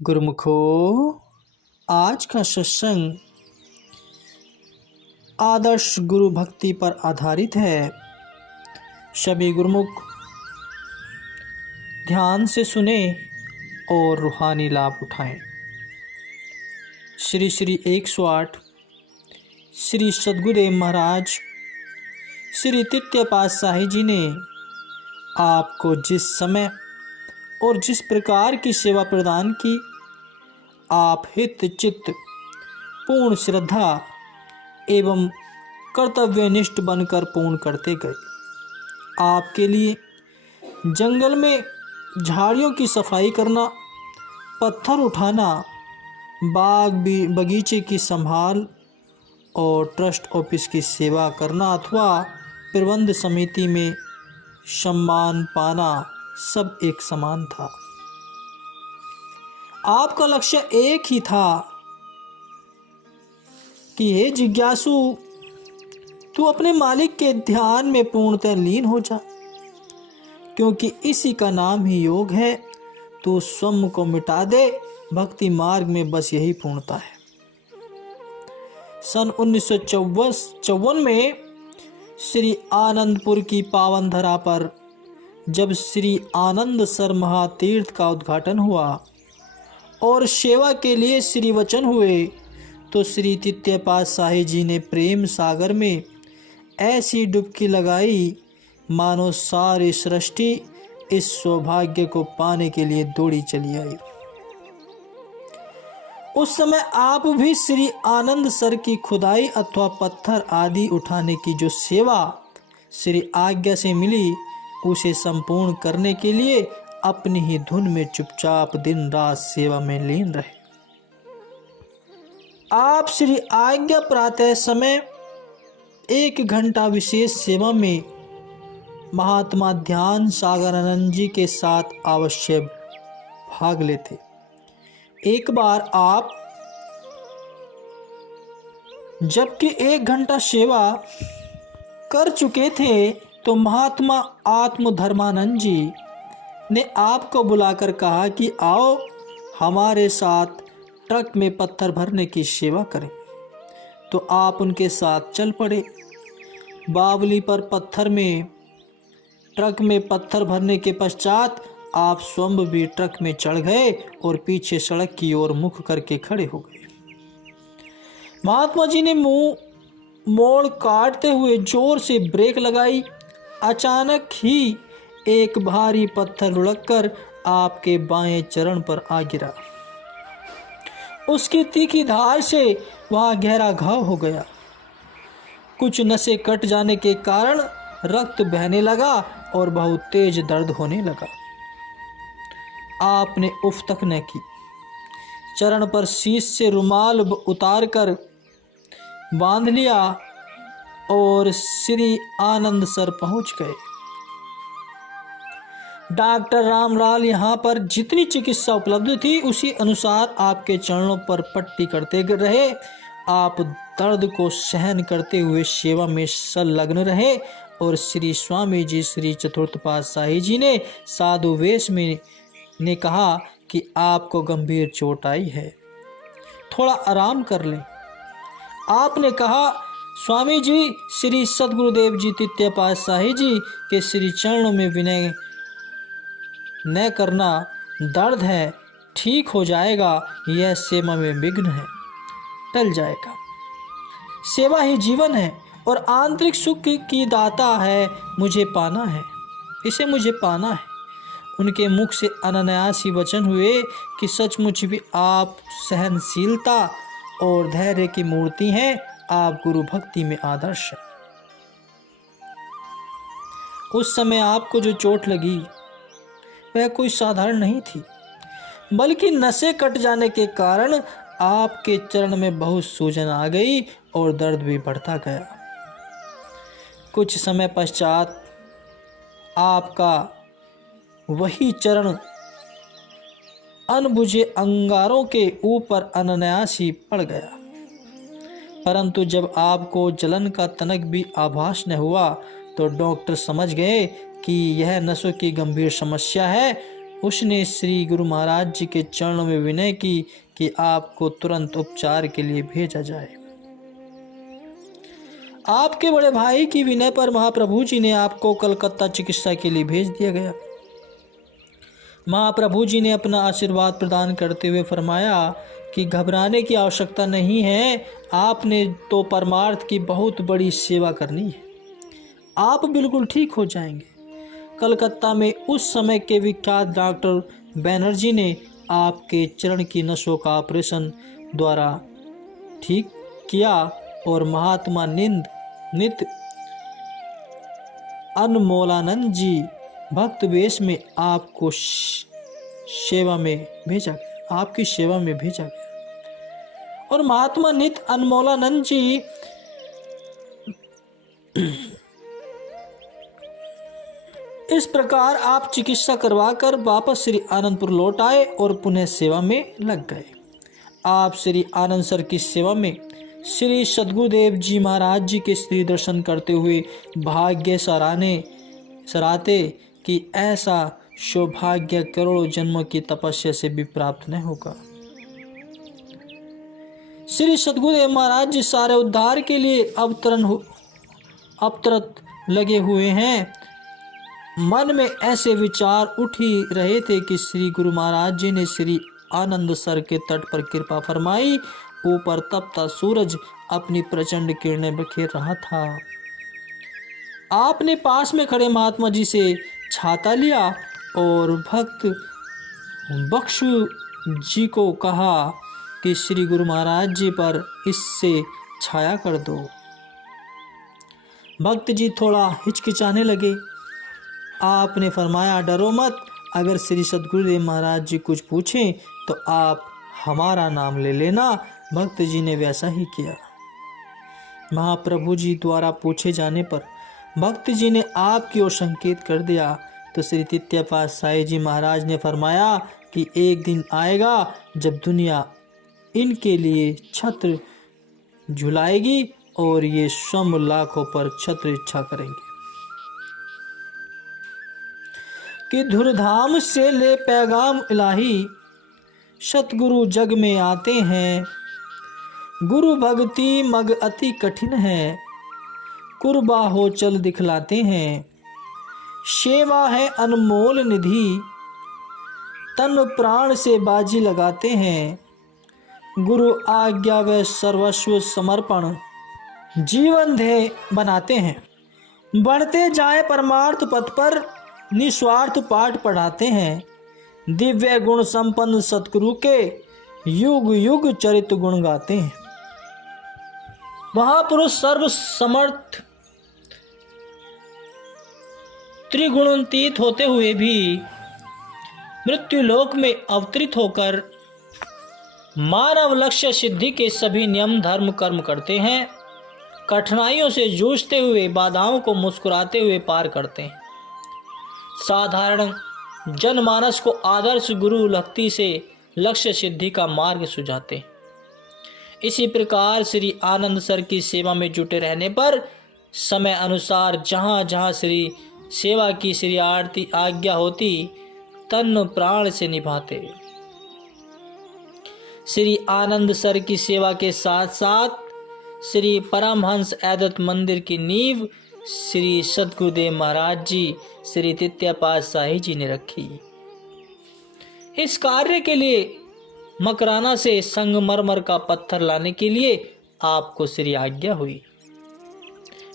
गुरुमुखो, आज का सत्संग आदर्श गुरु भक्ति पर आधारित है। सभी गुरुमुख ध्यान से सुने और रूहानी लाभ उठाएं। श्री श्री 108 श्री सद्गुरुदेव महाराज श्री तृतीय पातशाही जी ने आपको जिस समय और जिस प्रकार की सेवा प्रदान की, आप हित चित्त पूर्ण श्रद्धा एवं कर्तव्यनिष्ठ बनकर पूर्ण करते गए। आपके लिए जंगल में झाड़ियों की सफाई करना, पत्थर उठाना, बाग बगीचे की संभाल और ट्रस्ट ऑफिस की सेवा करना अथवा प्रबंध समिति में सम्मान पाना सब एक समान था। आपका लक्ष्य एक ही था कि हे जिज्ञासु, तू अपने मालिक के ध्यान में पूर्णतः लीन हो जा, क्योंकि इसी का नाम ही योग है। तू स्वयं को मिटा दे, भक्ति मार्ग में बस यही पूर्णता है। सन 1954 में श्री आनंदपुर की पावन धरा पर जब श्री आनंद सर महातीर्थ का उद्घाटन हुआ और सेवा के लिए श्री वचन हुए, तो श्री तृतीय पातशाही जी ने प्रेम सागर में ऐसी डुबकी लगाई मानो सारी सृष्टि इस सौभाग्य को पाने के लिए दौड़ी चली आई। उस समय आप भी श्री आनंद सर की खुदाई अथवा पत्थर आदि उठाने की जो सेवा श्री आज्ञा से मिली, उसे संपूर्ण करने के लिए अपनी ही धुन में चुपचाप दिन रात सेवा में लीन रहे। आप श्री आज्ञा प्रातः समय 1 घंटा विशेष सेवा में महात्मा ध्यान सागर आनंद जी के साथ अवश्य भाग लेते। एक बार आप जबकि 1 घंटा सेवा कर चुके थे, तो महात्मा आत्म धर्मानंद जी ने आपको बुलाकर कहा कि आओ हमारे साथ ट्रक में पत्थर भरने की सेवा करें। तो आप उनके साथ चल पड़े। बावली पर ट्रक में पत्थर भरने के पश्चात आप स्वयं भी ट्रक में चढ़ गए और पीछे सड़क की ओर मुख करके खड़े हो गए। महात्मा जी ने मुंह मोड़ काटते हुए जोर से ब्रेक लगाई। अचानक ही एक भारी पत्थर लुढ़ककर आपके बाएं चरण पर आ गिरा। उसकी तीखी धार से वहां गहरा घाव हो गया। कुछ नसें कट जाने के कारण रक्त बहने लगा और बहुत तेज दर्द होने लगा। आपने उफ तक न की। चरण पर शीश से रुमाल उतारकर बांध लिया और श्री आनंद सर पहुंच गए। डॉक्टर रामलाल यहाँ पर जितनी चिकित्सा उपलब्ध थी, उसी अनुसार आपके चरणों पर पट्टी करते रहे। आप दर्द को सहन करते हुए सेवा में संलग्न रहे और श्री स्वामी जी श्री चतुर्थ पातशाही जी ने साधु वेश में ने कहा कि आपको गंभीर चोट आई है, थोड़ा आराम कर लें। आपने कहा, स्वामी जी, श्री सद्गुरुदेव जी तृतीय पातशाही जी के श्री चरणों में विनय न करना, दर्द है, ठीक हो जाएगा, यह सेवा में विघ्न है, टल जाएगा। सेवा ही जीवन है और आंतरिक सुख की दाता है, मुझे पाना है, इसे मुझे पाना है। उनके मुख से अनायासी वचन हुए कि सचमुच भी आप सहनशीलता और धैर्य की मूर्ति हैं। आप गुरु भक्ति में आदर्श हैं। उस समय आपको जो चोट लगी वह कोई साधारण नहीं थी, बल्कि नसें कट जाने के कारण आपके चरण में बहुत सूजन आ गई और दर्द भी बढ़ता गया। कुछ समय पश्चात आपका वही चरण अनबुझे अंगारों के ऊपर अनायासी पड़ गया। परंतु जब आपको जलन का तनक भी आभास न हुआ, तो डॉक्टर समझ गए कि यह नसों की गंभीर समस्या है उसने श्री गुरु महाराज जी के चरणों में विनय की कि आपको तुरंत उपचार के लिए भेजा जाए। आपके बड़े भाई की विनय पर महाप्रभु जी ने आपको कलकत्ता चिकित्सा के लिए भेज दिया गया। महाप्रभु जी ने अपना आशीर्वाद प्रदान करते हुए फरमाया कि घबराने की आवश्यकता नहीं है, आपने तो परमार्थ की बहुत बड़ी सेवा करनी है, आप बिल्कुल ठीक हो जाएंगे। कलकत्ता में उस समय के विख्यात डॉक्टर बैनर्जी ने आपके चरण की नसों का ऑपरेशन द्वारा ठीक किया और महात्मा नित्य अनमोलानंद जी भक्त वेश में आपको सेवा में भेजा गया, आपकी सेवा में भेजा गया। और महात्मा नित्य अनमोलानंद जी इस प्रकार आप चिकित्सा करवाकर वापस श्री आनंदपुर लौट आए और पुनः सेवा में लग गए। आप श्री आनंद सर की सेवा में श्री सद्गुरुदेव जी महाराज जी के श्री दर्शन करते हुए भाग्य सराहते कि ऐसा सौभाग्य करोड़ों जन्मों की तपस्या से भी प्राप्त नहीं होगा। श्री सद्गुरुदेव महाराज जी सारे उद्धार के लिए अवतरत लगे हुए हैं। मन में ऐसे विचार उठ ही रहे थे कि श्री गुरु महाराज जी ने श्री आनंद सर के तट पर कृपा फरमाई। ऊपर तपता सूरज अपनी प्रचंड किरणें बिखेर रहा था। आपने पास में खड़े महात्मा जी से छाता लिया और भक्त बख्शु जी को कहा कि श्री गुरु महाराज जी पर इससे छाया कर दो। भक्त जी थोड़ा हिचकिचाने लगे। आपने फरमाया, डरो मत, अगर श्री सद्गुरुदेव महाराज जी कुछ पूछें तो आप हमारा नाम ले लेना। भक्त जी ने वैसा ही किया। महाप्रभु जी द्वारा पूछे जाने पर भक्त जी ने आपकी ओर संकेत कर दिया तो श्री तित्यपाद साई जी महाराज ने फरमाया कि एक दिन आएगा जब दुनिया इनके लिए छत्र झुलाएगी और ये स्वयं लाखों पर छत्र इच्छा करेंगे कि धुरधाम से ले पैगाम इलाही, सतगुरु जग में आते हैं। गुरु भक्ति मग अति कठिन है, कुर्बा हो चल दिखलाते हैं। सेवा है अनमोल निधि, तन प्राण से बाजी लगाते हैं। गुरु आज्ञा व सर्वस्व समर्पण जीवन ध्येय बनाते हैं। बढ़ते जाए परमार्थ पथ पर निस्वार्थ पाठ पढ़ाते हैं। दिव्य गुण संपन्न सतगुरु के युग युग चरित गुण गाते हैं। महापुरुष सर्व समर्थ त्रिगुणातीत होते हुए भी मृत्यु लोक में अवतरित होकर मानव लक्ष्य सिद्धि के सभी नियम धर्म कर्म करते हैं। कठिनाइयों से जूझते हुए बाधाओं को मुस्कुराते हुए पार करते हैं। साधारण जनमानस को आदर्श गुरु भक्ति से लक्ष्य सिद्धि का मार्ग सुझाते हैं। इसी प्रकार श्री आनंद सर की सेवा में जुटे रहने पर समय अनुसार जहाँ जहाँ श्री सेवा की श्री आरती आज्ञा होती तन प्राण से निभाते। श्री आनंद सर की सेवा के साथ साथ श्री परमहंस अद्वैत मंदिर की नींव श्री सद्गुरुदेव महाराज जी श्री तित्यपाद साई जी ने रखी। इस कार्य के लिए मकराना से संगमरमर का पत्थर लाने के लिए आपको श्री आज्ञा हुई।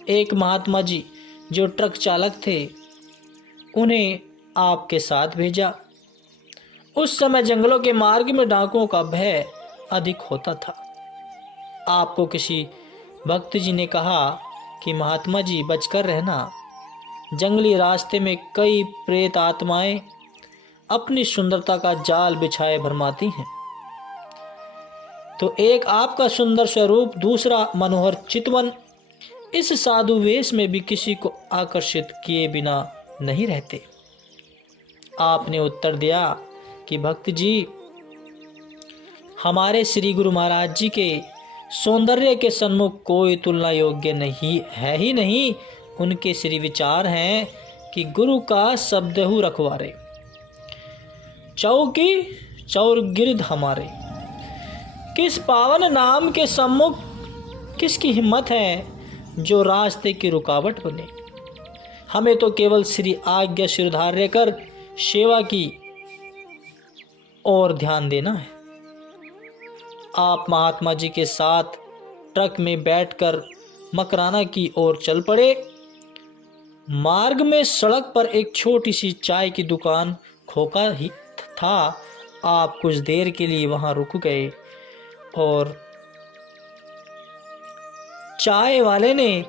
एक महात्मा जी जो ट्रक चालक थे उन्हें आपके साथ भेजा। उस समय जंगलों के मार्ग में डाकुओं का भय अधिक होता था। आपको किसी भक्त जी ने कहा कि महात्मा जी बचकर रहना, जंगली रास्ते में कई प्रेत आत्माएं अपनी सुंदरता का जाल बिछाए भरमाती हैं। तो एक आपका सुंदर स्वरूप, दूसरा मनोहर चितवन, इस साधु वेश में भी किसी को आकर्षित किए बिना नहीं रहते। आपने उत्तर दिया कि भक्त जी, हमारे श्री गुरु महाराज जी के सौंदर्य के सन्मुख कोई तुलना योग्य नहीं है ही नहीं। उनके श्री विचार हैं कि गुरु का शब्दहु रखवारे। चौकी चौरगिर्द हमारे, किस पावन नाम के सम्मुख किसकी हिम्मत है जो रास्ते की रुकावट बने। हमें तो केवल श्री आज्ञा सिरधार्य कर सेवा की ओर ध्यान देना है। आप महात्मा जी के साथ ट्रक में बैठकर मकराना की ओर चल पड़े। मार्ग में सड़क पर एक छोटी सी चाय की दुकान खोखा ही था। आप कुछ देर के लिए वहां रुक गए और चाय वाले ने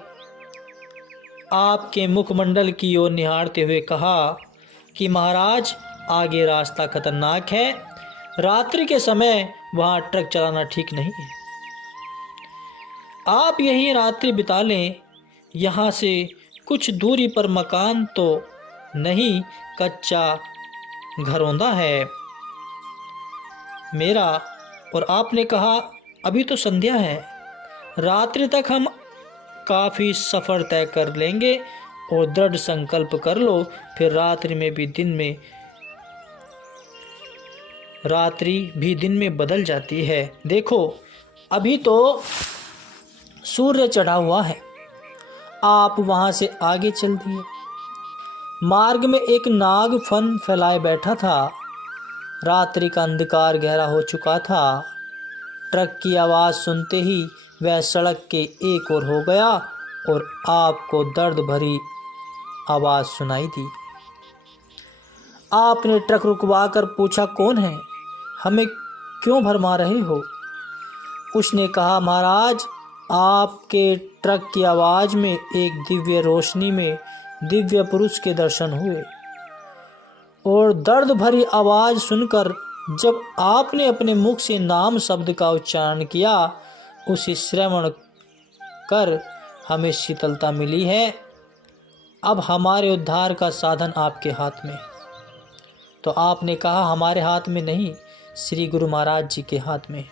आपके मुखमंडल की ओर निहारते हुए कहा कि महाराज, आगे रास्ता खतरनाक है, रात्रि के समय वहां ट्रक चलाना ठीक नहीं है। आप यहीं रात्रि बिता लें। यहाँ से कुछ दूरी पर मकान तो नहीं, कच्चा घरौंदा है मेरा। और आपने कहा अभी तो संध्या है, रात्रि तक हम काफ़ी सफ़र तय कर लेंगे और दृढ़ संकल्प कर लो, फिर रात्रि भी दिन में बदल जाती है। देखो अभी तो सूर्य चढ़ा हुआ है। आप वहां से आगे चल दिए। मार्ग में एक नाग फन फैलाए बैठा था। रात्रि का अंधकार गहरा हो चुका था। ट्रक की आवाज़ सुनते ही वह सड़क के एक ओर हो गया और आपको दर्द भरी आवाज़ सुनाई दी। आपने ट्रक रुकवाकर पूछा, कौन है, हमें क्यों भरमा रहे हो? उसने कहा, महाराज, आपके ट्रक की आवाज़ में एक दिव्य रोशनी में दिव्य पुरुष के दर्शन हुए और दर्द भरी आवाज़ सुनकर जब आपने अपने मुख से नाम शब्द का उच्चारण किया, उसे श्रवण कर हमें शीतलता मिली है। अब हमारे उद्धार का साधन आपके हाथ में। तो आपने कहा, हमारे हाथ में नहीं, श्री गुरु महाराज जी के हाथ में।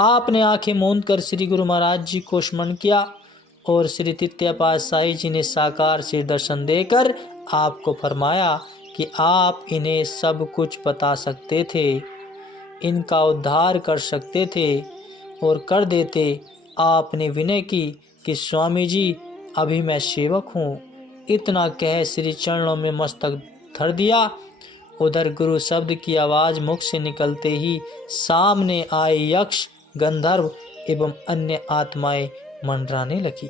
आपने आंखें मूंद कर श्री गुरु महाराज जी को स्मरण किया और श्री तृतीय पातशाही जी ने साकार से दर्शन देकर आपको फरमाया कि आप इन्हें सब कुछ बता सकते थे, इनका उद्धार कर सकते थे और कर देते। आपने विनय की कि स्वामी जी, अभी मैं सेवक हूँ। इतना कह श्री चरणों में मस्तक धर दिया। उधर गुरु शब्द की आवाज़ मुख से निकलते ही सामने आए यक्ष, गंधर्व एवं अन्य आत्माएं मंडराने लगी।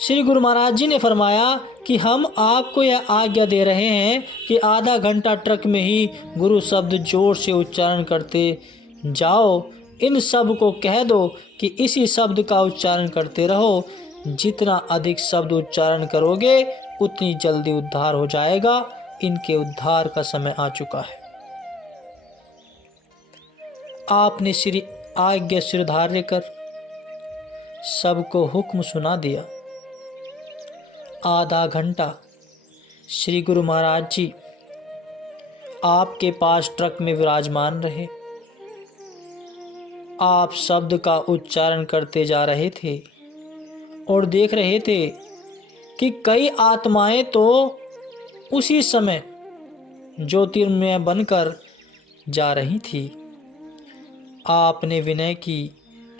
श्री गुरु महाराज जी ने फरमाया कि हम आपको यह आज्ञा दे रहे हैं कि आधा घंटा ट्रक में ही गुरु शब्द जोर से उच्चारण करते जाओ। इन सब को कह दो कि इसी शब्द का उच्चारण करते रहो। जितना अधिक शब्द उच्चारण करोगे उतनी जल्दी उद्धार हो जाएगा। इनके उद्धार का समय आ चुका है। आपने श्री आज्ञा सिरधार्य कर सबको हुक्म सुना दिया। आधा घंटा श्री गुरु महाराज जी आपके पास ट्रक में विराजमान रहे। आप शब्द का उच्चारण करते जा रहे थे और देख रहे थे कि कई आत्माएं तो उसी समय ज्योतिर्मय बनकर जा रही थी। आपने विनय की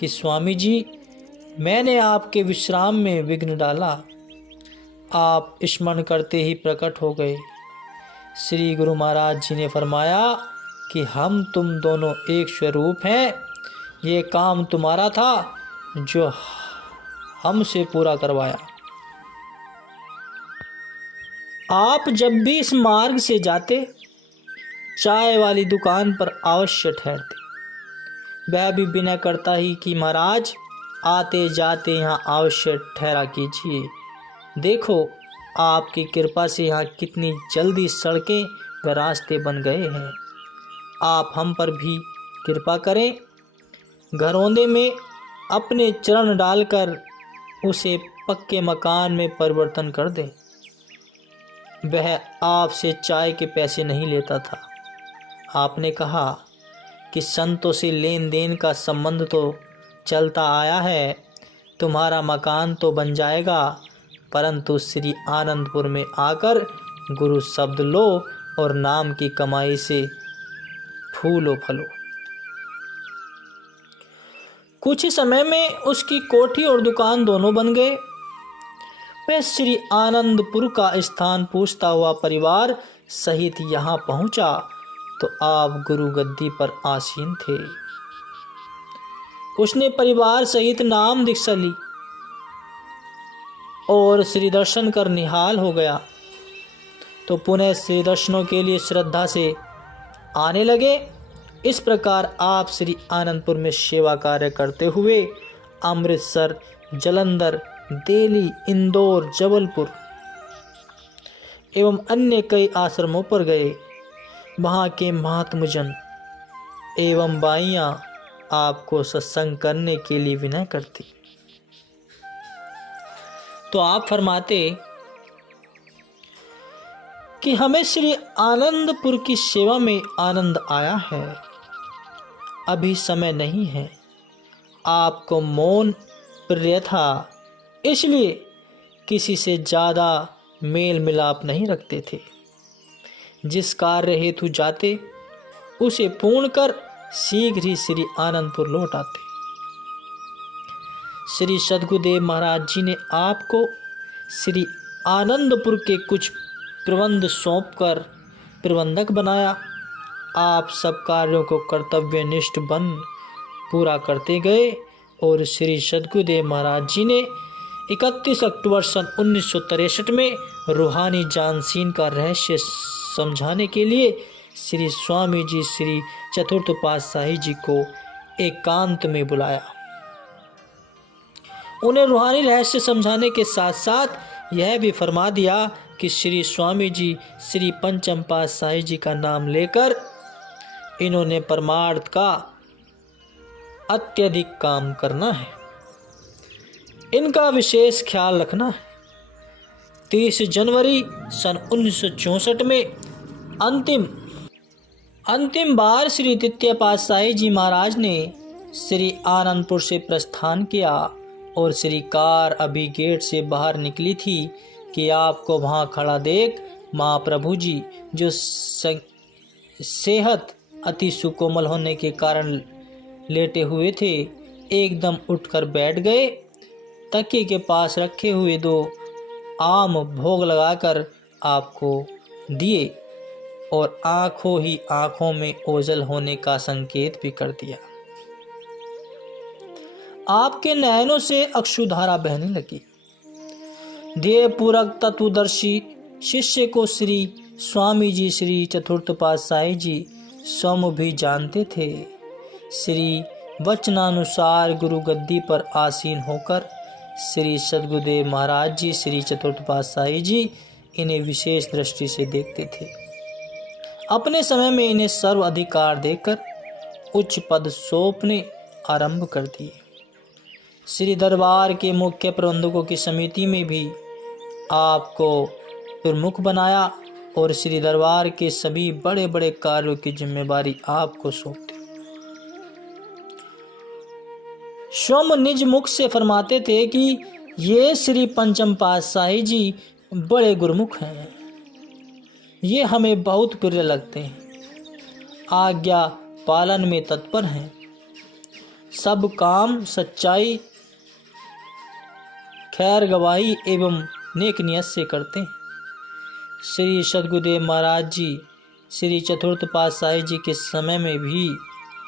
कि स्वामी जी, मैंने आपके विश्राम में विघ्न डाला। आप स्मरण करते ही प्रकट हो गए। श्री गुरु महाराज जी ने फरमाया कि हम तुम दोनों एक स्वरूप हैं। ये काम तुम्हारा था जो हमसे पूरा करवाया। आप जब भी इस मार्ग से जाते, चाय वाली दुकान पर अवश्य ठहरते। वह भी बिना करता ही कि महाराज, आते जाते यहाँ अवश्य ठहरा कीजिए। देखो आपकी कृपा से यहाँ कितनी जल्दी सड़कें व रास्ते बन गए हैं। आप हम पर भी कृपा करें। घरौंदे में अपने चरण डालकर उसे पक्के मकान में परिवर्तन कर दें। वह आपसे चाय के पैसे नहीं लेता था। आपने कहा कि संतों से लेन देन का संबंध तो चलता आया है। तुम्हारा मकान तो बन जाएगा, परंतु श्री आनंदपुर में आकर गुरु शब्द लो और नाम की कमाई से फूलो फलो। कुछ ही समय में उसकी कोठी और दुकान दोनों बन गए। वह श्री आनंदपुर का स्थान पूछता हुआ परिवार सहित यहाँ पहुंचा तो आप गुरु गद्दी पर आसीन थे। उसने परिवार सहित नाम दीक्षा ली और श्री दर्शन कर निहाल हो गया तो पुनः श्री दर्शनों के लिए श्रद्धा से आने लगे। इस प्रकार आप श्री आनंदपुर में सेवा कार्य करते हुए अमृतसर, जलंधर, दिल्ली, इंदौर, जबलपुर एवं अन्य कई आश्रमों पर गए। वहाँ के महात्मजन एवं बाइयाँ आपको सत्संग करने के लिए विनय करती। तो आप फरमाते कि हमें श्री आनंदपुर की सेवा में आनंद आया है, अभी समय नहीं है। आपको मौन प्रिय था, इसलिए किसी से ज़्यादा मेल मिलाप नहीं रखते थे। जिस कार्य हेतु जाते उसे पूर्ण कर शीघ्र ही श्री आनंदपुर लौट आते। श्री सद्गुरुदेव महाराज जी ने आपको श्री आनंदपुर के कुछ प्रबंध सौंपकर प्रबंधक बनाया। आप सब कार्यों को कर्तव्यनिष्ठ बन पूरा करते गए और श्री सद्गुरुदेव महाराज जी ने 31 अक्टूबर सन 1963 में रूहानी जानसीन का रहस्य समझाने के लिए श्री स्वामी जी श्री चतुर्थ पातशाही जी को एकांत में बुलाया। उन्हें रूहानी रहस्य समझाने के साथ साथ यह भी फरमा दिया कि श्री स्वामी जी श्री पंचम पातशाही जी का नाम लेकर इन्होंने परमार्थ का अत्यधिक काम करना है, इनका विशेष ख्याल रखना है। 30 जनवरी सन 1964 में अंतिम बार श्री द्वितीय पातशाही जी महाराज ने श्री आनंदपुर से प्रस्थान किया और श्री कार अभी गेट से बाहर निकली थी कि आपको वहां खड़ा देख महाप्रभु जी, जो सेहत अति सुकोमल होने के कारण लेटे हुए थे, एकदम उठकर बैठ गए। तकिए के पास रखे हुए 2 आम भोग लगाकर आपको दिए और आंखों ही आंखों में ओझल होने का संकेत भी कर दिया। आपके नयनों से अश्रुधारा बहने लगी। देव पूरक तत्वदर्शी शिष्य को श्री स्वामी जी श्री चतुर्थ पातशाही जी स्वयं भी जानते थे। श्री वचनानुसार गुरु गद्दी पर आसीन होकर श्री सद्गुरुदेव महाराज जी श्री चतुर्थ पातशाही जी इन्हें विशेष दृष्टि से देखते थे। अपने समय में इन्हें सर्व अधिकार देकर उच्च पद सौंपने आरंभ कर दिए। श्री दरबार के मुख्य प्रबंधकों की समिति में भी आपको प्रमुख बनाया और श्री दरबार के सभी बड़े बड़े कार्यों की जिम्मेदारी आपको सौंप दी। स्वयं निज मुख से फरमाते थे कि ये श्री पंचम पातशाही जी बड़े गुरुमुख हैं, ये हमें बहुत प्रिय लगते हैं, आज्ञा पालन में तत्पर हैं, सब काम सच्चाई, खैर गवाही एवं नेक नियत से करते हैं। श्री सद्गुरुदेव महाराज जी श्री चतुर्थ पातशाही जी के समय में भी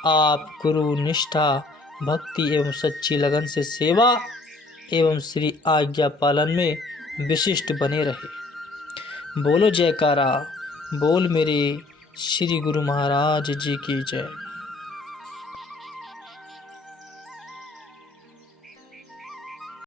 आप गुरु निष्ठा, भक्ति एवं सच्ची लगन से सेवा एवं श्री आज्ञा पालन में विशिष्ट बने रहे। बोलो जयकारा, बोल मेरे श्री गुरु महाराज जी की जय।